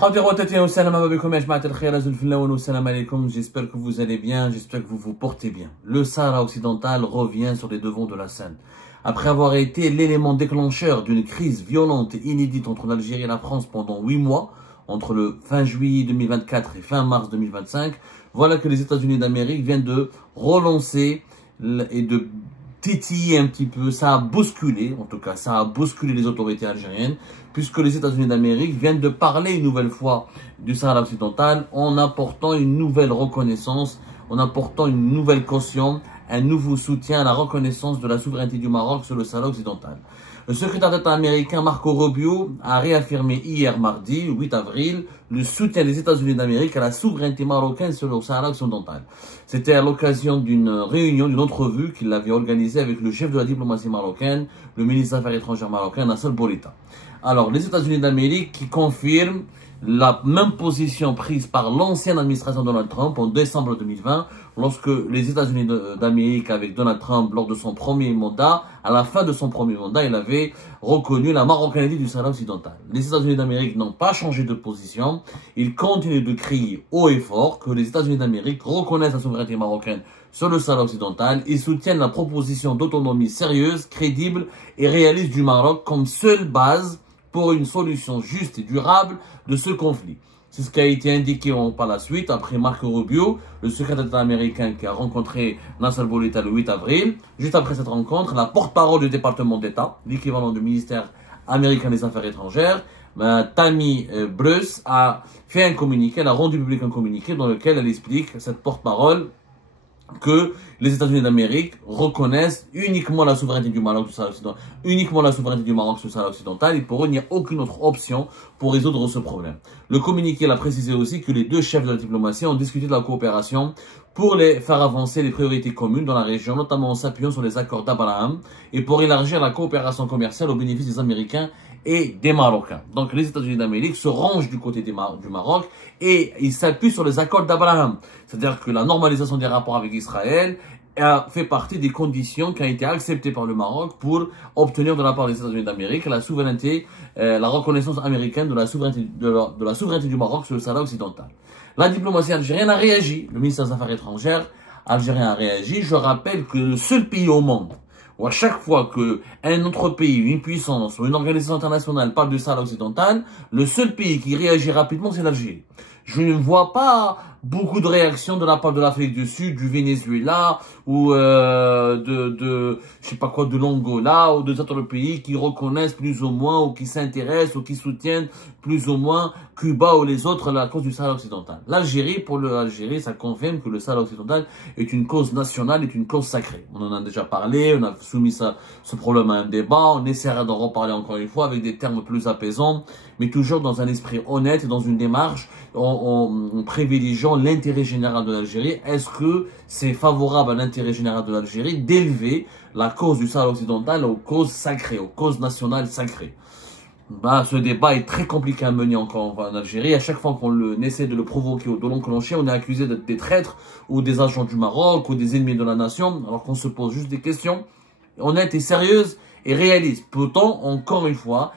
J'espère que vous allez bien, j'espère que vous vous portez bien. Le Sahara occidental revient sur les devants de la scène. Après avoir été l'élément déclencheur d'une crise violente et inédite entre l'Algérie et la France pendant 8 mois, entre le fin juillet 2024 et fin mars 2025, voilà que les États-Unis d'Amérique viennent de relancer et de titiller un petit peu, ça a bousculé, en tout cas, ça a bousculé les autorités algériennes, puisque les États-Unis d'Amérique viennent de parler une nouvelle fois du Sahara occidental en apportant une nouvelle reconnaissance, en apportant une nouvelle caution, un nouveau soutien à la reconnaissance de la souveraineté du Maroc sur le Sahara occidental. Le secrétaire d'État américain Marco Rubio a réaffirmé hier mardi, 8 avril, le soutien des États-Unis d'Amérique à la souveraineté marocaine sur le Sahara occidental. C'était à l'occasion d'une réunion, d'une entrevue qu'il avait organisée avec le chef de la diplomatie marocaine, le ministre des Affaires étrangères marocain, Nassel Bourita. Alors, les États-Unis d'Amérique qui confirment la même position prise par l'ancienne administration Donald Trump en décembre 2020, lorsque les États-Unis d'Amérique, avec Donald Trump, lors de son premier mandat, à la fin de son premier mandat, il avait reconnu la marocanité du Sahara occidental. Les États-Unis d'Amérique n'ont pas changé de position. Ils continuent de crier haut et fort que les États-Unis d'Amérique reconnaissent la souveraineté marocaine sur le Sahara occidental. Ils soutiennent la proposition d'autonomie sérieuse, crédible et réaliste du Maroc comme seule base pour une solution juste et durable de ce conflit. C'est ce qui a été indiqué par la suite après Marco Rubio, le secrétaire d'État américain qui a rencontré Nassel Bourita le 8 avril. Juste après cette rencontre, la porte-parole du département d'État, l'équivalent du ministère américain des Affaires étrangères, Tammy Bruce, a fait un communiqué, elle a rendu public un communiqué dans lequel elle explique, cette porte-parole, que les États-Unis d'Amérique reconnaissent uniquement la souveraineté du Maroc sur le Sahara occidental, uniquement la souveraineté du Maroc sur le Sahara occidental, et pour eux, il n'y a aucune autre option pour résoudre ce problème. Le communiqué a précisé aussi que les deux chefs de la diplomatie ont discuté de la coopération pour les faire avancer les priorités communes dans la région, notamment en s'appuyant sur les accords d'Abraham, et pour élargir la coopération commerciale au bénéfice des Américains et des Marocains. Donc les États-Unis d'Amérique se rangent du côté du Maroc et ils s'appuient sur les accords d'Abraham. C'est-à-dire que la normalisation des rapports avec Israël fait partie des conditions qui ont été acceptées par le Maroc pour obtenir de la part des États-Unis d'Amérique la souveraineté, la reconnaissance américaine de la souveraineté du Maroc sur le Sahara occidental. La diplomatie algérienne a réagi. Le ministère des Affaires étrangères algérien a réagi. Je rappelle que le seul pays au monde où à chaque fois qu'un autre pays, une puissance ou une organisation internationale parle du Sahara occidental, le seul pays qui réagit rapidement, c'est l'Algérie. Je ne vois pas beaucoup de réactions de la part de l'Afrique du Sud, du Venezuela ou je sais pas quoi, de l'Angola ou d'autres pays qui reconnaissent plus ou moins ou qui s'intéressent ou qui soutiennent plus ou moins Cuba ou les autres à la cause du Sahara occidental. L'Algérie, pour l'Algérie, ça confirme que le Sahara occidental est une cause nationale, est une cause sacrée. On en a déjà parlé, on a soumis ce problème à un débat, on essaiera d'en reparler encore une fois avec des termes plus apaisants, mais toujours dans un esprit honnête et dans une démarche en privilégiant l'intérêt général de l'Algérie. Est-ce que c'est favorable à l'intérêt général de l'Algérie d'élever la cause du Sahara occidental aux causes sacrées, aux causes nationales sacrées? Ce débat est très compliqué à mener encore en Algérie. À chaque fois qu'on essaie de le provoquer ou de l'enclencher, on est accusé d'être des traîtres ou des agents du Maroc ou des ennemis de la nation, alors qu'on se pose juste des questions honnêtes et sérieuses et réalistes. Peut-on, encore une fois,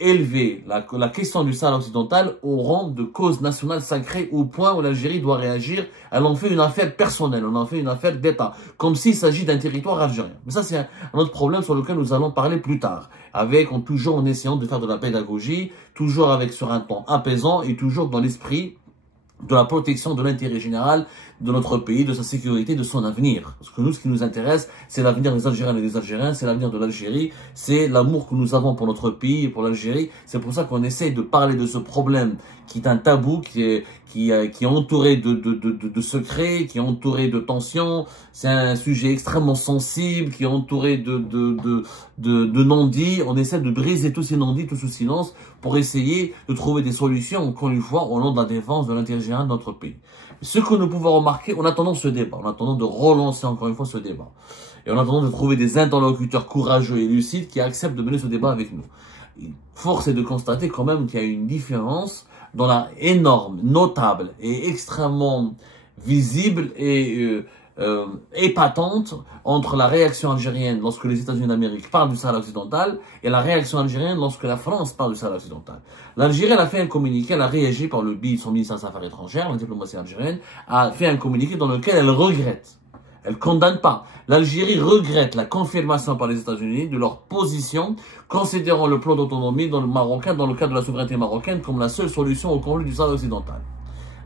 élever la question du Sahara occidental au rang de cause nationale sacrée au point où l'Algérie doit réagir? Elle en fait une affaire personnelle, on en fait une affaire d'État, comme s'il s'agit d'un territoire algérien. Mais ça, c'est un autre problème sur lequel nous allons parler plus tard, toujours en essayant de faire de la pédagogie, toujours sur un ton apaisant et toujours dans l'esprit de la protection de l'intérêt général de notre pays, de sa sécurité, de son avenir. Parce que nous, ce qui nous intéresse, c'est l'avenir des Algériens et des Algériens, c'est l'avenir de l'Algérie, c'est l'amour que nous avons pour notre pays et pour l'Algérie. C'est pour ça qu'on essaie de parler de ce problème qui est un tabou, qui est entouré de secrets, qui est entouré de tensions. C'est un sujet extrêmement sensible, qui est entouré de non-dits. On essaie de briser tous ces non-dits, tout ce silence, pour essayer de trouver des solutions, encore une fois, au nom de la défense de l'intérêt général de notre pays. Ce que nous pouvons remarquer en attendant ce débat, en attendant de relancer encore une fois ce débat, et en attendant de trouver des interlocuteurs courageux et lucides qui acceptent de mener ce débat avec nous. Force est de constater quand même qu'il y a une différence dans la énorme, notable et extrêmement visible et épatante entre la réaction algérienne lorsque les États-Unis d'Amérique parlent du Sahara occidental et la réaction algérienne lorsque la France parle du Sahara occidental. L'Algérie, elle a fait un communiqué, elle a réagi par le biais de son ministère des Affaires étrangères, la diplomatie algérienne a fait un communiqué dans lequel elle regrette. Elle condamne pas. L'Algérie regrette la confirmation par les États-Unis de leur position, considérant le plan d'autonomie dans le marocain, dans le cadre de la souveraineté marocaine, comme la seule solution au conflit du Sahara occidental.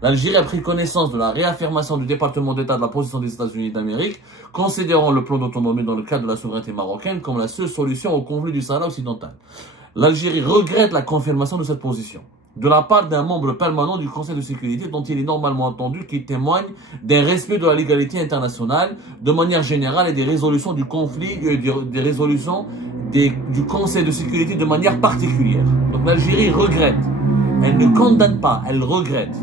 L'Algérie a pris connaissance de la réaffirmation du département d'État de la position des États-Unis d'Amérique, considérant le plan d'autonomie dans le cadre de la souveraineté marocaine comme la seule solution au conflit du Sahara occidental. L'Algérie regrette la confirmation de cette position de la part d'un membre permanent du Conseil de sécurité dont il est normalement entendu qu'il témoigne d'un respect de la légalité internationale de manière générale et des résolutions du conflit, des résolutions du Conseil de sécurité de manière particulière. Donc l'Algérie regrette. Elle ne condamne pas, elle regrette.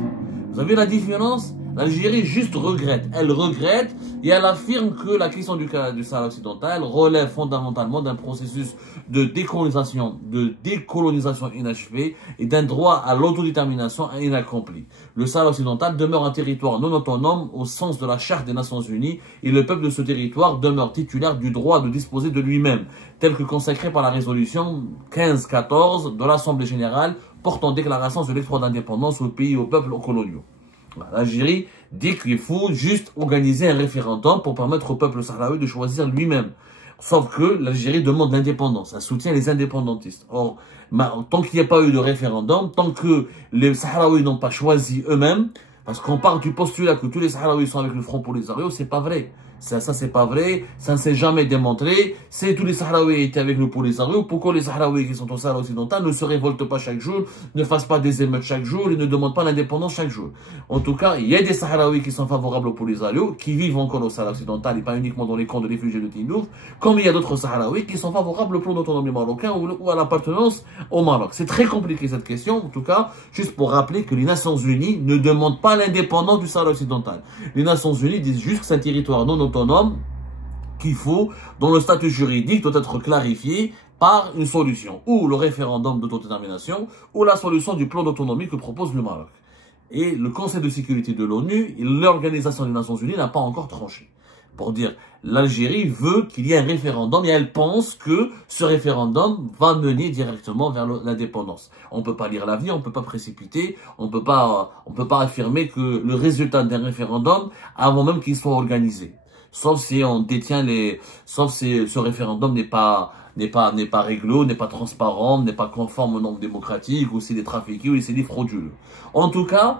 Vous avez la différence? L'Algérie juste regrette. Elle regrette et elle affirme que la question du Sahara occidental relève fondamentalement d'un processus de décolonisation inachevé et d'un droit à l'autodétermination inaccompli. Le Sahara occidental demeure un territoire non autonome au sens de la Charte des Nations Unies et le peuple de ce territoire demeure titulaire du droit de disposer de lui-même, tel que consacré par la résolution 1514 de l'Assemblée générale portant déclaration de l'export d'indépendance au pays et aux peuples coloniaux. L'Algérie dit qu'il faut juste organiser un référendum pour permettre au peuple sahraoui de choisir lui-même. Sauf que l'Algérie demande l'indépendance, elle soutient les indépendantistes. Or, tant qu'il n'y a pas eu de référendum, tant que les Sahraouis n'ont pas choisi eux-mêmes, parce qu'on part du postulat que tous les Sahraouis sont avec le Front Polisario, c'est pas vrai. Ça c'est pas vrai, ça ne s'est jamais démontré. C'est tous les Sahraouis étaient avec le Polisario. Pourquoi les Sahraouis qui sont au Sahara occidental ne se révoltent pas chaque jour, ne fassent pas des émeutes chaque jour et ne demandent pas l'indépendance chaque jour? En tout cas, il y a des Sahraouis qui sont favorables au Polisario, qui vivent encore au Sahara occidental et pas uniquement dans les camps de réfugiés de Tindouf, comme il y a d'autres Sahraouis qui sont favorables au plan d'autonomie marocain ou à l'appartenance au Maroc. C'est très compliqué cette question, en tout cas, juste pour rappeler que les Nations Unies ne demandent pas l'indépendance du Sahara occidental. Les Nations Unies disent juste que c'est un territoire non autonome qu'il faut, dont le statut juridique doit être clarifié par une solution, ou le référendum d'autodétermination, ou la solution du plan d'autonomie que propose le Maroc. Et le Conseil de sécurité de l'ONU, l'Organisation des Nations Unies n'a pas encore tranché. Pour dire, l'Algérie veut qu'il y ait un référendum et elle pense que ce référendum va mener directement vers l'indépendance. On ne peut pas lire l'avenir, on ne peut pas précipiter, on peut pas affirmer que le résultat d'un référendum avant même qu'il soit organisé. Sauf si on détient sauf si ce référendum n'est pas réglo, n'est pas transparent, n'est pas conforme aux normes démocratiques, ou s'il est trafiqué, ou s'il est frauduleux. En tout cas,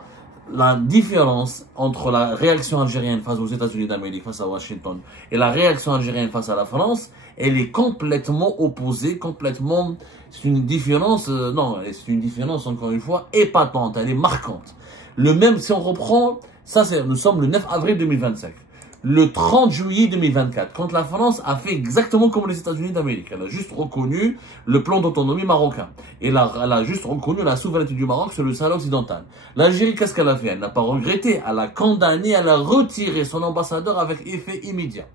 la différence entre la réaction algérienne face aux États-Unis d'Amérique, face à Washington, et la réaction algérienne face à la France, elle est complètement opposée, c'est une différence, c'est une différence, encore une fois, épatante, elle est marquante. Si on reprend, nous sommes le 9 avril 2025. Le 30 juillet 2024, quand la France a fait exactement comme les États-Unis d'Amérique. Elle a juste reconnu le plan d'autonomie marocain. Et elle a juste reconnu la souveraineté du Maroc sur le Sahara occidental. L'Algérie, qu'est-ce qu'elle a fait? Elle n'a pas regretté. Elle a condamné, elle a retiré son ambassadeur avec effet immédiat.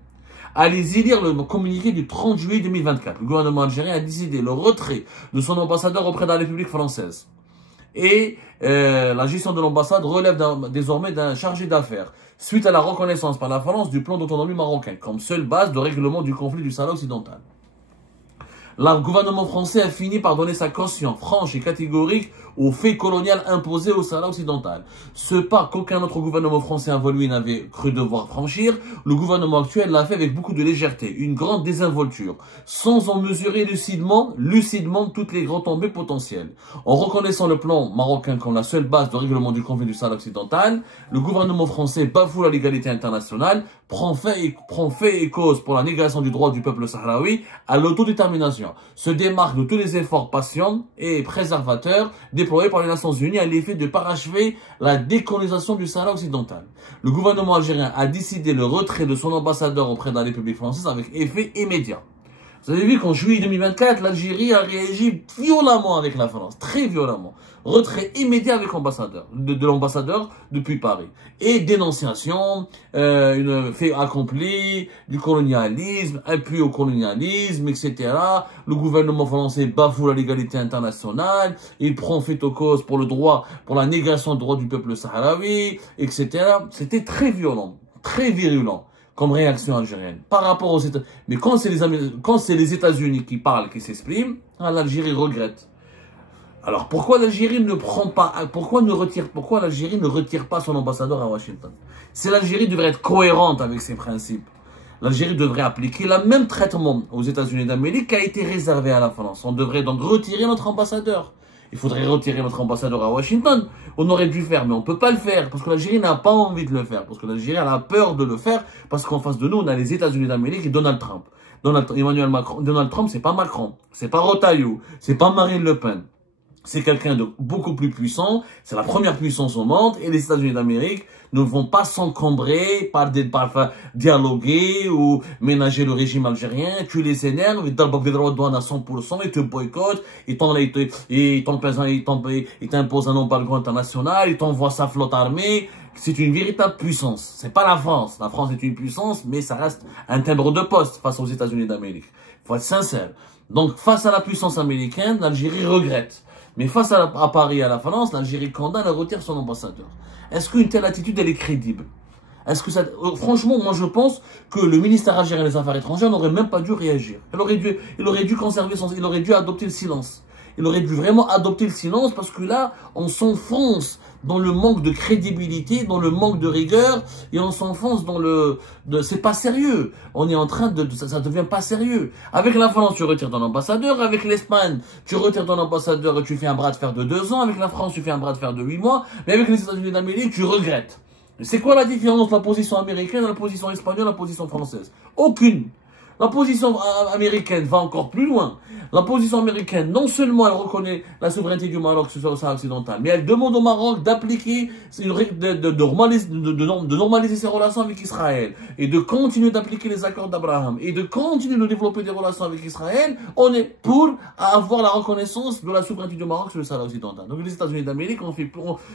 Allez-y lire le communiqué du 30 juillet 2024. Le gouvernement algérien a décidé le retrait de son ambassadeur auprès de la République française. Et la gestion de l'ambassade relève désormais d'un chargé d'affaires, suite à la reconnaissance par la France du plan d'autonomie marocain comme seule base de règlement du conflit du Sahara occidental. Le gouvernement français a fini par donner sa caution franche et catégorique au fait colonial imposé au Sahara occidental. Ce pas qu'aucun autre gouvernement français avant lui n'avait cru devoir franchir, le gouvernement actuel l'a fait avec beaucoup de légèreté, une grande désinvolture, sans en mesurer lucidement toutes les grandes tombées potentielles. En reconnaissant le plan marocain comme la seule base de règlement du conflit du Sahara occidental, le gouvernement français bafoue la légalité internationale, prend fait et cause pour la négation du droit du peuple sahraoui à l'autodétermination, se démarque de tous les efforts patients et préservateurs déployés par les Nations Unies à l'effet de parachever la décolonisation du Sahara occidental. Le gouvernement algérien a décidé le retrait de son ambassadeur auprès de la République française avec effet immédiat. Vous avez vu qu'en juillet 2024, l'Algérie a réagi violemment avec la France, très violemment. Retrait immédiat avec l'ambassadeur, de l'ambassadeur depuis Paris. Et dénonciation, fait accompli, du colonialisme, appui au colonialisme, etc. Le gouvernement français bafoue la légalité internationale, il prend fait aux causes pour la négation du droit du peuple sahraoui, etc. C'était très violent, très virulent. comme réaction algérienne par rapport aux États-Unis. Mais quand c'est les États-Unis qui parlent, qui s'expriment, l'Algérie regrette. Alors pourquoi l'Algérie ne prend pas, pourquoi l'Algérie ne retire pas son ambassadeur à Washington? Si l'Algérie devrait être cohérente avec ses principes, l'Algérie devrait appliquer le même traitement aux États-Unis d'Amérique qui a été réservé à la France. On devrait donc retirer notre ambassadeur. Il faudrait retirer notre ambassadeur à Washington. On aurait dû le faire, mais on ne peut pas le faire parce que l'Algérie n'a pas envie de le faire. Parce que l'Algérie a peur de le faire parce qu'en face de nous, on a les États-Unis d'Amérique et Donald Trump. Donald Trump, c'est pas Macron, c'est pas Retailleau, c'est pas Marine Le Pen. C'est quelqu'un de beaucoup plus puissant, c'est la première puissance au monde, et les États-Unis d'Amérique ne vont pas s'encombrer par dialoguer ou ménager le régime algérien. Tu les énerves, ils t'imposent des droits de douane à 100%, ils te boycottent, ils t'imposent un embargo international, ils t'envoient sa flotte armée. C'est une véritable puissance. C'est pas la France. La France est une puissance, mais ça reste un timbre de poste face aux États-Unis d'Amérique. Faut être sincère. Donc, face à la puissance américaine, l'Algérie regrette. Mais face à Paris et à la France, l'Algérie condamne et retire son ambassadeur. Est-ce qu'une telle attitude, elle est crédible? Est-ce que ça... Franchement, moi je pense que le ministère algérien des Affaires étrangères n'aurait même pas dû réagir. Il aurait dû conserver il aurait dû adopter le silence. Il aurait dû vraiment adopter le silence parce que là, on s'enfonce dans le manque de crédibilité, dans le manque de rigueur, et on s'enfonce dans c'est pas sérieux. On est en train ça devient pas sérieux. Avec la France, tu retires ton ambassadeur. Avec l'Espagne, tu retires ton ambassadeur et tu fais un bras de fer de 2 ans. Avec la France, tu fais un bras de fer de 8 mois. Mais avec les États-Unis d'Amérique, tu regrettes. C'est quoi la différence entre la position américaine, la position espagnole, la position française? Aucune. La position américaine va encore plus loin. La position américaine, non seulement elle reconnaît la souveraineté du Maroc sur le Sahara occidental, mais elle demande au Maroc d'appliquer, de normaliser ses relations avec Israël et de continuer d'appliquer les accords d'Abraham et de continuer de développer des relations avec Israël. On est pour avoir la reconnaissance de la souveraineté du Maroc sur le Sahara occidental. Donc les États-Unis d'Amérique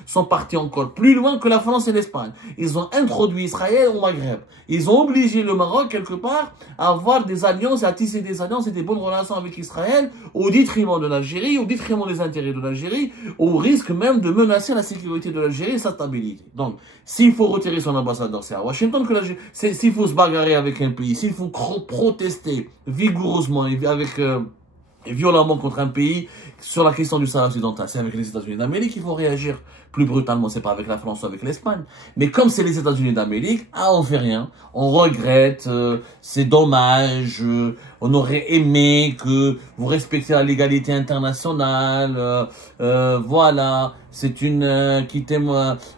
sont partis encore plus loin que la France et l'Espagne. Ils ont introduit Israël au Maghreb. Ils ont obligé le Maroc, quelque part, à avoir des alliances, à tisser des alliances et des bonnes relations avec Israël au détriment de l'Algérie, au détriment des intérêts de l'Algérie, au risque même de menacer la sécurité de l'Algérie et sa stabilité. Donc, s'il faut retirer son ambassadeur, c'est à Washington que l'Algérie... S'il faut se bagarrer avec un pays, s'il faut protester vigoureusement et violemment contre un pays sur la question du Sahara occidental, c'est avec les États-Unis d'Amérique qu'il faut réagir plus brutalement, c'est pas avec la France ou avec l'Espagne. Mais comme c'est les États-Unis d'Amérique, on fait rien, on regrette, c'est dommage, on aurait aimé que vous respectiez la légalité internationale, voilà, c'est une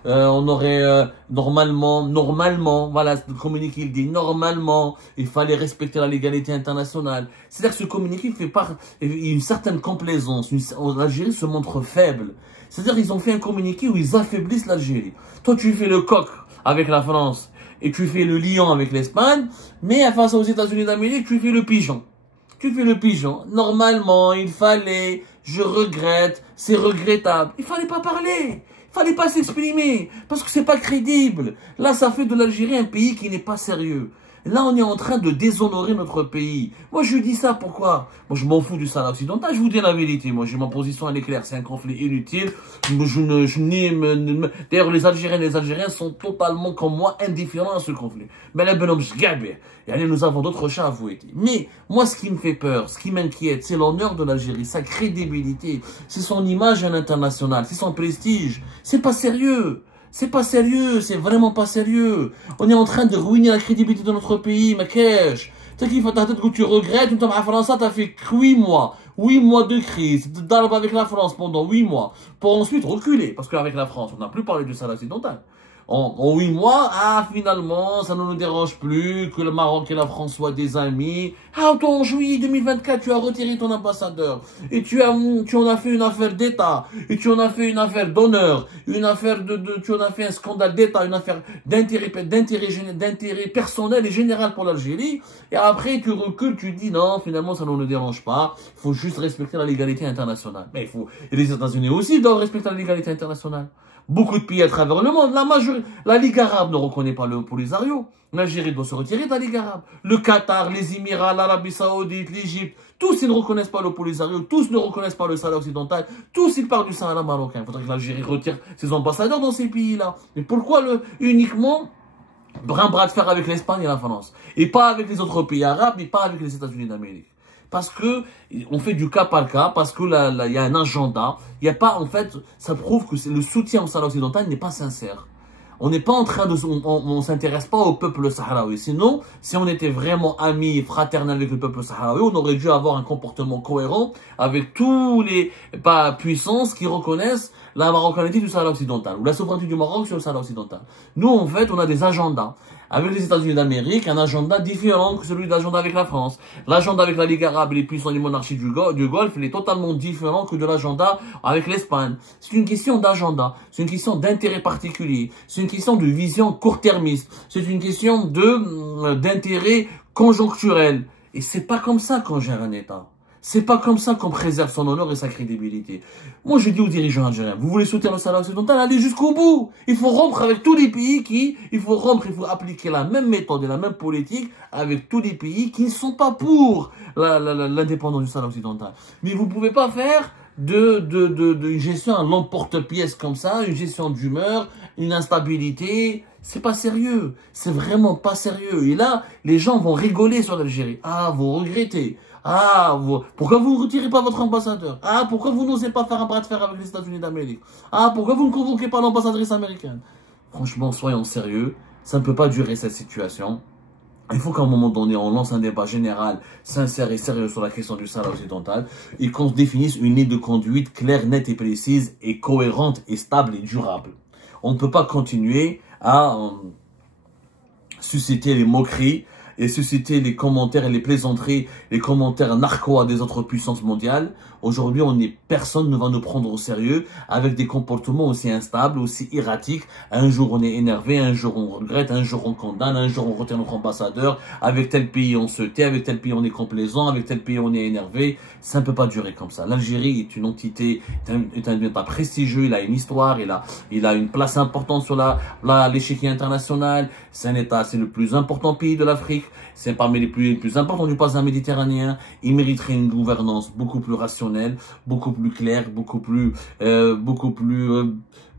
on aurait normalement, voilà, le communiqué il dit normalement, il fallait respecter la légalité internationale. C'est-à-dire que ce communiqué fait part une certaine complaisance, l'Algérie se montre faible. C'est-à-dire qu'ils ont fait un communiqué où ils affaiblissent l'Algérie. Toi, tu fais le coq avec la France et tu fais le lion avec l'Espagne, mais face aux États-Unis d'Amérique, tu fais le pigeon. Tu fais le pigeon. Normalement, il fallait, je regrette, c'est regrettable. Il fallait pas parler. Il fallait pas s'exprimer. Parce que c'est pas crédible. Là, ça fait de l'Algérie un pays qui n'est pas sérieux. Là, on est en train de déshonorer notre pays. Moi, je dis ça, pourquoi? Moi, je m'en fous du Sahara occidental, je vous dis la vérité. Moi, j'ai ma position, elle est claire, c'est un conflit inutile. D'ailleurs, les Algériens sont totalement, comme moi, indifférents à ce conflit. Mais là, nous avons d'autres chats à fouetter. Mais, moi, ce qui me fait peur, ce qui m'inquiète, c'est l'honneur de l'Algérie, sa crédibilité, c'est son image à l'international, c'est son prestige. C'est pas sérieux. C'est pas sérieux, c'est vraiment pas sérieux. On est en train de ruiner la crédibilité de notre pays, ma cache. Tu sais qu'il faut que tu regrettes, tu as France, t'as fait 8 mois. 8 mois de crise, d'arbre avec la France pendant 8 mois, pour ensuite reculer. Parce qu'avec la France, on n'a plus parlé du Sahara occidental. En 8 mois, finalement, ça ne nous dérange plus que le Maroc et la France soient des amis. En juillet 2024, tu as retiré ton ambassadeur. Et tu en as fait une affaire d'État. Et tu en as fait une affaire d'honneur. Une affaire tu en as fait un scandale d'État, une affaire d'intérêt personnel et général pour l'Algérie. Et après, tu recules, tu dis non, finalement, ça ne nous dérange pas. Il faut juste respecter la légalité internationale. Mais et les États-Unis aussi doivent respecter la légalité internationale. Beaucoup de pays à travers le monde, la Ligue arabe ne reconnaît pas le Polisario. L'Algérie doit se retirer de la Ligue arabe. Le Qatar, les Émirats, l'Arabie Saoudite, l'Égypte, tous ils ne reconnaissent pas le Polisario, tous ne reconnaissent pas le Sahara occidental, tous ils parlent du Sahara marocain. Il faudrait que l'Algérie retire ses ambassadeurs dans ces pays-là. Mais pourquoi uniquement un bras de fer avec l'Espagne et la France. Et pas avec les autres pays arabes, et pas avec les États-Unis d'Amérique. Parce que on fait du cas par cas, parce que là, il y a un agenda. Il y a pas, en fait, ça prouve que le soutien au Sahara occidental n'est pas sincère. On n'est pas en train de, on s'intéresse pas au peuple sahraoui. Sinon, si on était vraiment amis, fraternels avec le peuple sahraoui, on aurait dû avoir un comportement cohérent avec tous les puissances qui reconnaissent la marocanité du Sahara occidental ou la souveraineté du Maroc sur le Sahara occidental. Nous, en fait, on a des agendas. Avec les États-Unis d'Amérique, un agenda différent que celui de l'agenda avec la France. L'agenda avec la Ligue arabe et les puissants des monarchies du Golfe, il est totalement différent que de l'agenda avec l'Espagne. C'est une question d'agenda, c'est une question d'intérêt particulier, c'est une question de vision court-termiste, c'est une question d'intérêt conjoncturel. Et c'est pas comme ça qu'on gère un État. C'est pas comme ça qu'on préserve son honneur et sa crédibilité. Moi, je dis aux dirigeants algériens, vous voulez soutenir le Sahara occidental, allez jusqu'au bout. Il faut rompre avec tous les pays il faut appliquer la même méthode et la même politique avec tous les pays qui ne sont pas pour l'indépendance du Sahara occidental. Mais vous pouvez pas faire une gestion à l'emporte-pièce comme ça, une gestion d'humeur, une instabilité. C'est pas sérieux. C'est vraiment pas sérieux. Et là, les gens vont rigoler sur l'Algérie. Ah, vous regrettez. Ah, pourquoi vous ne retirez pas votre ambassadeur? Ah, pourquoi vous n'osez pas faire un bras de fer avec les États-Unis d'Amérique? Ah, pourquoi vous ne convoquez pas l'ambassadrice américaine? Franchement, soyons sérieux. Ça ne peut pas durer cette situation. Il faut qu'à un moment donné, on lance un débat général, sincère et sérieux sur la question du Sahara occidental et qu'on définisse une ligne de conduite claire, nette et précise et cohérente et stable et durable. On ne peut pas continuer à susciter les moqueries et susciter les commentaires et les plaisanteries, les commentaires narquois des autres puissances mondiales. Aujourd'hui, personne ne va nous prendre au sérieux avec des comportements aussi instables, aussi erratiques. Un jour, on est énervé, un jour, on regrette, un jour, on condamne, un jour, on retient notre ambassadeur. Avec tel pays, on se tait, avec tel pays, on est complaisant, avec tel pays, on est énervé. Ça ne peut pas durer comme ça. L'Algérie est une entité, est un État prestigieux, il a une histoire, il a une place importante sur l'échiquier international. C'est un État, c'est le plus important pays de l'Afrique. C'est parmi les plus importants du bassin méditerranéen. Il mériterait une gouvernance beaucoup plus rationnelle, beaucoup plus claire,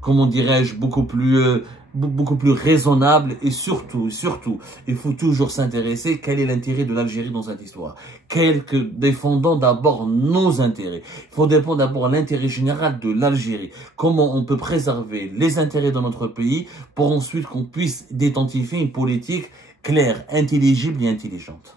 comment dirais-je, beaucoup plus raisonnable et surtout, il faut toujours s'intéresser quel est l'intérêt de l'Algérie dans cette histoire. Défendons d'abord nos intérêts. Il faut défendre d'abord l'intérêt général de l'Algérie. Comment on peut préserver les intérêts de notre pays pour ensuite qu'on puisse identifier une politique claire, intelligible et intelligente.